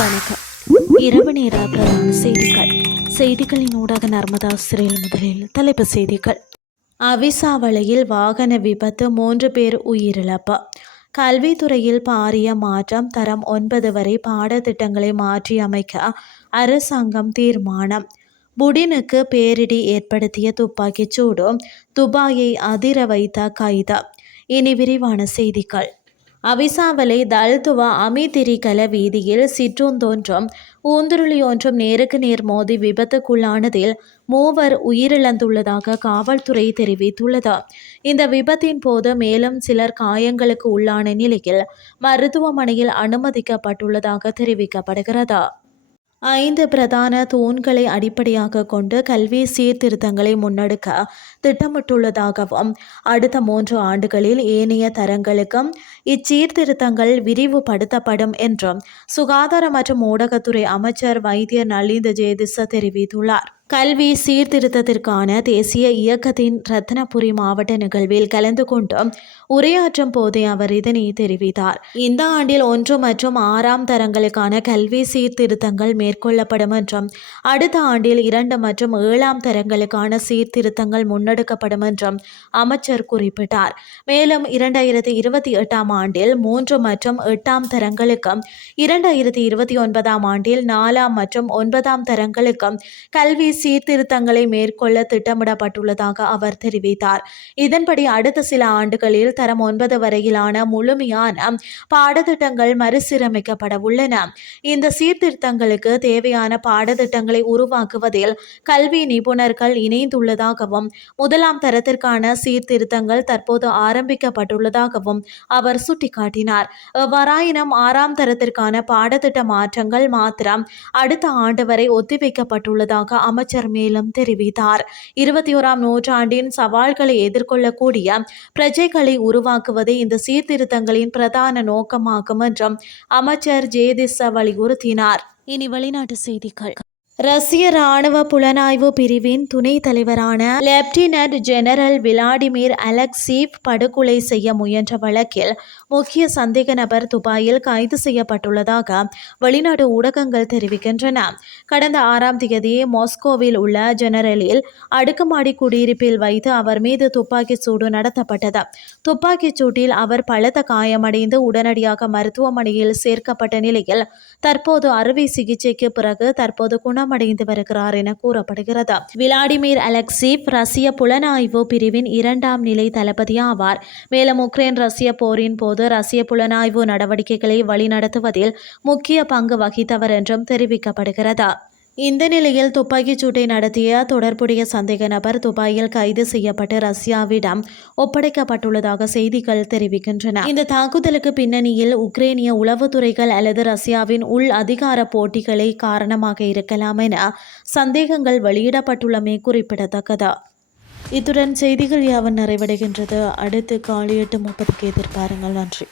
வணக்கம். இரவு நேர பிரதான செய்திகள். செய்திகளின் ஊடாக நர்மதா சிறையில் முதலில் தலைப்பு செய்திகள். அவிசாவளையில் வாகன விபத்து மூன்று பேர் உயிரிழப்பு. கல்வித்துறையில் பாரிய மாற்றம் தரம் ஒன்பது வரை பாடத்திட்டங்களை மாற்றியமைக்க அரசாங்கம் தீர்மானம். புடினுக்கு பேரிடி ஏற்படுத்திய துப்பாக்கிச் சூடு. துபாயை அதிர வைத்த கைது. இனி விரிவான செய்திகள். அவிசாவலை தல்துவா அமிதிரிகல வீதியில் சிற்றுந்தொன்றும் ஊந்துருளியொன்றும் நேருக்கு நேர் மோதி விபத்துக்குள்ளானதில் மூவர் உயிரிழந்துள்ளதாக காவல்துறை தெரிவித்துள்ளது. இந்த விபத்தின் போது மேலும் சிலர் காயங்களுக்கு உள்ளான நிலையில் மருத்துவமனையில் அனுமதிக்கப்பட்டுள்ளதாக தெரிவிக்கப்படுகிறது. ஐந்து பிரதான தூண்களை அடிப்படையாக கொண்டு கல்வி சீர்திருத்தங்களை முன்னெடுக்க திட்டமிட்டுள்ளதாகவும் அடுத்த மூன்று ஆண்டுகளில் ஏனைய தரங்களுக்கும் இச்சீர்திருத்தங்கள் விரிவுபடுத்தப்படும் என்றும் சுகாதார மற்றும் ஊடகத்துறை அமைச்சர் வைத்தியர் நலிந்த ஜேதிச தெரிவித்துள்ளார். கல்வி சீர்திருத்தத்திற்கான தேசிய இயக்கத்தின் ரத்னபுரி மாவட்ட நிகழ்வில் கலந்து கொண்டு உரையாற்றும் போதே அவர் இதனை தெரிவித்தார். இந்த ஆண்டில் ஒன்று மற்றும் ஆறாம் தரங்களுக்கான கல்வி சீர்திருத்தங்கள் மேற்கொள்ளப்படும் என்றும் அடுத்த ஆண்டில் இரண்டு மற்றும் ஏழாம் தரங்களுக்கான சீர்திருத்தங்கள் முன்னெடுக்கப்படும் என்றும் அமைச்சர் குறிப்பிட்டார். மேலும் இரண்டாயிரத்தி இருபத்தி எட்டாம் ஆண்டில் மூன்று மற்றும் எட்டாம் தரங்களுக்கும் இரண்டாயிரத்தி இருபத்தி ஒன்பதாம் ஆண்டில் நாலாம் மற்றும் ஒன்பதாம் தரங்களுக்கும் கல்வி சீர்திருத்தங்களை மேற்கொள்ள திட்டமிடப்பட்டுள்ளதாக அவர் தெரிவித்தார். இதன்படி அடுத்த சில ஆண்டுகளில் தரம் ஒன்பது வரையிலான முழுமையான பாடத்திட்டங்கள் மறுசீரமைக்கப்பட உள்ளன. இந்த சீர்திருத்தங்களுக்கு தேவையான பாடத்திட்டங்களை உருவாக்குவதில் கல்வி நிபுணர்கள் இணைந்துள்ளதாகவும் முதலாம் தரத்திற்கான சீர்திருத்தங்கள் தற்போது ஆரம்பிக்கப்பட்டுள்ளதாகவும் அவர் சுட்டிக்காட்டினார். எவ்வாறாயினும் ஆறாம் தரத்திற்கான பாடத்திட்ட மாற்றங்கள் மாத்திரம் அடுத்த ஆண்டு வரை ஒத்திவைக்கப்பட்டுள்ளதாக அமைச்சர் அமைச்சர் மேலும் தெரிவித்தார். இருபத்தி ஓராம் நூற்றாண்டின் சவால்களை எதிர்கொள்ளக்கூடிய பிரஜைகளை உருவாக்குவதே இந்த சீர்திருத்தங்களின் பிரதான நோக்கமாகும் என்றும் அமைச்சர் ஜேதிச வலியுறுத்தினார். இனி வெளிநாட்டு செய்திகள். ரஷ்ய ராணுவ புலனாய்வு பிரிவின் துணைத் தலைவரான லெப்டினன்ட் ஜெனரல் விளாடிமிர் அலெக்சீவ் படுகொலை செய்ய முயன்ற வழக்கில் முக்கிய சந்தேக நபர் துபாயில் கைது செய்யப்பட்டுள்ளதாக வெளிநாடு ஊடகங்கள் தெரிவிக்கின்றன. கடந்த ஆறாம் தேதி மாஸ்கோவில் உள்ள ஜெனரலில் அடுக்குமாடி குடியிருப்பில் வைத்து அவர் மீது துப்பாக்கிச் சூடு நடத்தப்பட்டது. துப்பாக்கிச் சூட்டில் அவர் பலத்த காயமடைந்து உடனடியாக மருத்துவமனையில் சேர்க்கப்பட்ட நிலையில் தற்போது அறுவை சிகிச்சைக்கு பிறகு தற்போது குணம் குணமடைந்து வருகிறார் என கூறப்படுகிறது? விளாடிமிர் அலெக்சிப் ரஷ்ய புலனாய்வு பிரிவின் இரண்டாம் நிலை தளபதி ஆவார். மேலும் உக்ரைன் ரஷ்ய போரின் போது ரஷ்ய புலனாய்வு நடவடிக்கைகளை வழிநடத்துவதில் முக்கிய பங்கு வகித்தவர் என்றும் தெரிவிக்கப்படுகிறது? இந்த நிலையில் துப்பாக்கிச் சூட்டை நடத்திய தொடர்புடைய சந்தேக நபர் துபாயில் கைது செய்யப்பட்டு ரஷ்யாவிடம் ஒப்படைக்கப்பட்டுள்ளதாக செய்திகள் தெரிவிக்கின்றன. இந்த தாக்குதலுக்கு பின்னணியில் உக்ரைனிய உளவுத்துறைகள் அல்லது ரஷ்யாவின் உள் அதிகார போட்டிகளை காரணமாக இருக்கலாம் என சந்தேகங்கள் வெளியிடப்பட்டுள்ளமை குறிப்பிடத்தக்கது. இத்துடன் செய்திகள் யாவன் நிறைவடைகின்றது. அடுத்து காலை எட்டு முப்பதுக்கு எதிர்பாருங்கள். நன்றி.